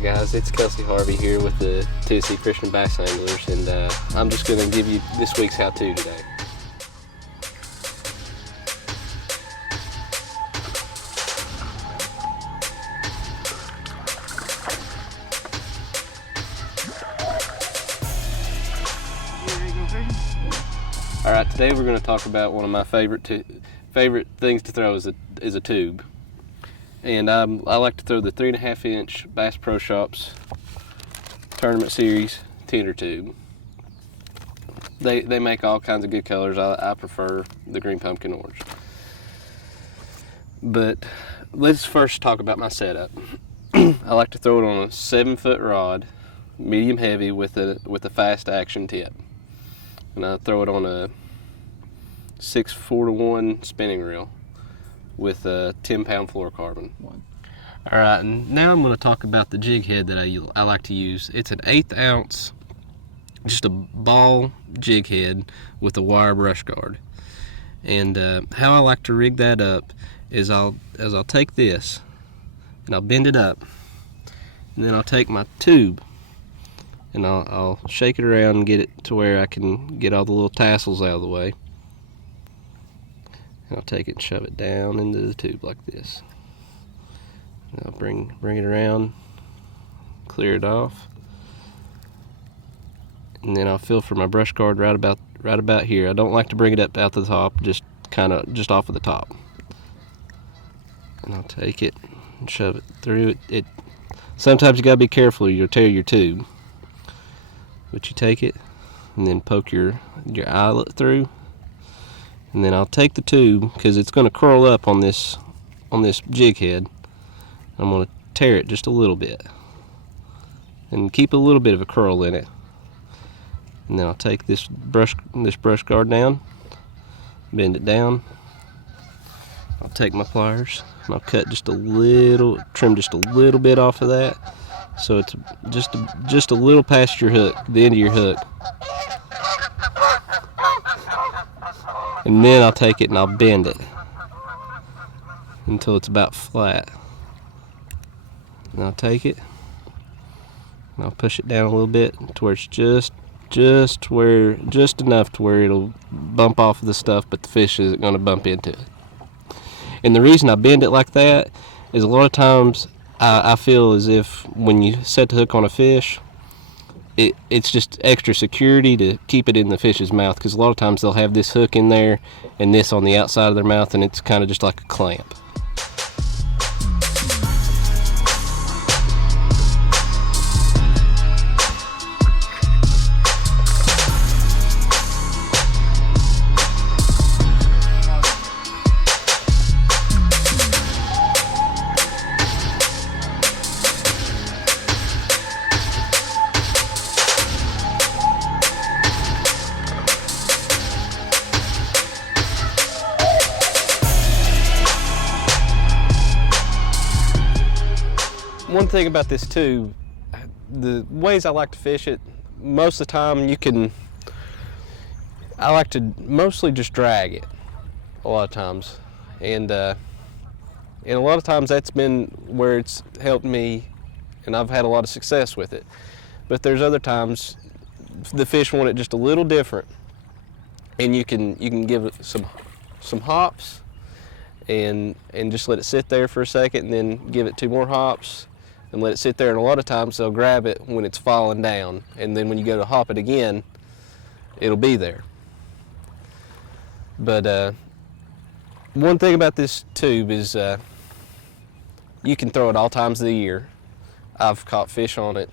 Alright guys, it's Kelsey Harvey here with the Tennessee Christian Bass Anglers, and I'm just going to give you this week's how-to today. Alright, today we're going to talk about one of my favorite things to throw is a tube. And I like to throw the 3.5 inch Bass Pro Shops Tournament Series Tender Tube. They make all kinds of good colors. I prefer the green pumpkin orange. But let's first talk about my setup. I like to throw it on a 7-foot rod, medium heavy with a fast action tip. And I throw it on a 6 4-to-1 spinning reel with a 10-pound fluorocarbon. All right, and now I'm going to talk about the jig head that I like to use. It's an 1/8 ounce, just a ball jig head with a wire brush guard. And how I like to rig that up is I'll take this and I'll bend it up, and then I'll take my tube and I'll shake it around and get it to where I can get all the little tassels out of the way. And I'll take it and shove it down into the tube like this. And I'll bring it around, clear it off, and then I'll feel for my brush guard right about here. I don't like to bring it up out to the top, just off of the top. And I'll take it and shove it through it. Sometimes you gotta be careful, you'll tear your tube. But you take it and then poke your eyelet through. And then I'll take the tube, because it's going to curl up on this jig head. I'm going to tear it just a little bit and keep a little bit of a curl in it. And then I'll take this brush guard down, bend it down. I'll take my pliers and I'll cut trim just a little bit off of that, so it's just a little past your hook, the end of your hook. And then I'll take it and I'll bend it until it's about flat. And I'll take it and I'll push it down a little bit to where it's just enough to where it'll bump off of the stuff, but the fish isn't going to bump into it. And the reason I bend it like that is a lot of times I feel as if when you set the hook on a fish, it's just extra security to keep it in the fish's mouth, because a lot of times they'll have this hook in there and this on the outside of their mouth, and it's kind of just like a clamp. One thing about this tube, the ways I like to fish it, most of the time I like to mostly just drag it a lot of times. And a lot of times that's been where it's helped me, and I've had a lot of success with it. But there's other times the fish want it just a little different, and you can give it some hops and just let it sit there for a second, and then give it 2 more hops and let it sit there. And a lot of times they'll grab it when it's falling down, and then when you go to hop it again, it'll be there. But one thing about this tube is you can throw it all times of the year. I've caught fish on it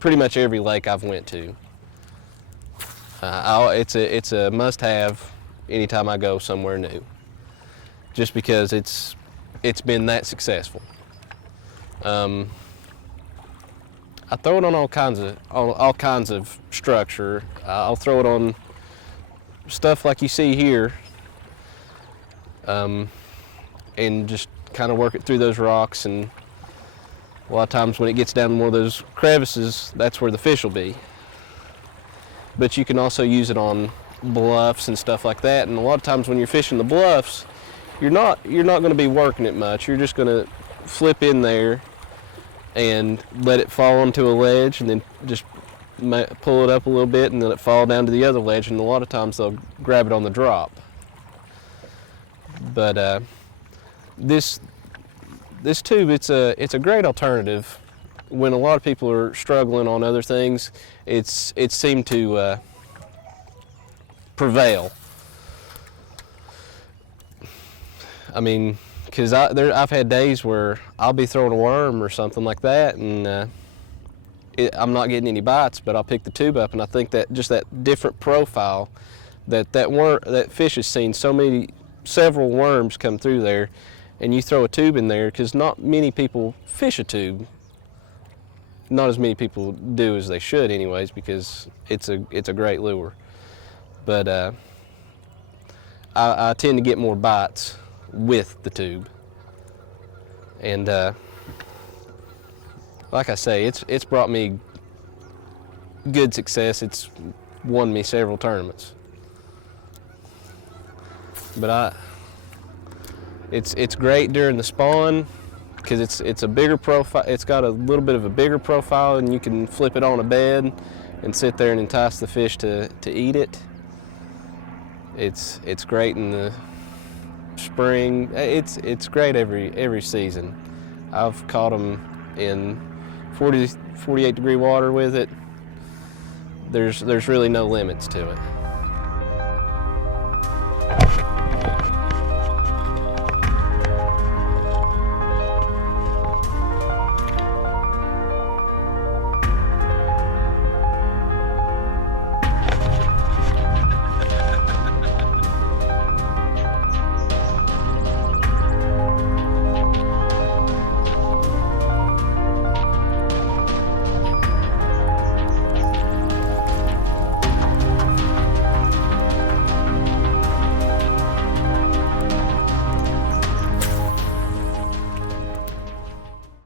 pretty much every lake I've went to. It's a must-have anytime I go somewhere new, just because it's been that successful. I throw it on all kinds of structure. I'll throw it on stuff like you see here, and just kind of work it through those rocks. And a lot of times when it gets down to more of those crevices, that's where the fish will be. But you can also use it on bluffs and stuff like that. And a lot of times when you're fishing the bluffs, you're not going to be working it much. You're just going to flip in there and let it fall onto a ledge, and then just pull it up a little bit and let it fall down to the other ledge, and a lot of times they'll grab it on the drop. But this tube, it's a great alternative when a lot of people are struggling on other things. It seemed to prevail. I mean, because I've had days where I'll be throwing a worm or something like that, and I'm not getting any bites, but I'll pick the tube up, and I think that just that different profile, that fish has seen several worms come through there, and you throw a tube in there, because not many people fish a tube. Not as many people do as they should, anyways, because it's a great lure. But I tend to get more bites with the tube, and like I say, it's brought me good success. It's won me several tournaments. But it's great during the spawn, because it's a bigger profile. It's got a little bit of a bigger profile, and you can flip it on a bed and sit there and entice the fish to eat it. It's great in the spring. It's great every season. I've caught them in 48 degree water with it. There's really no limits to it.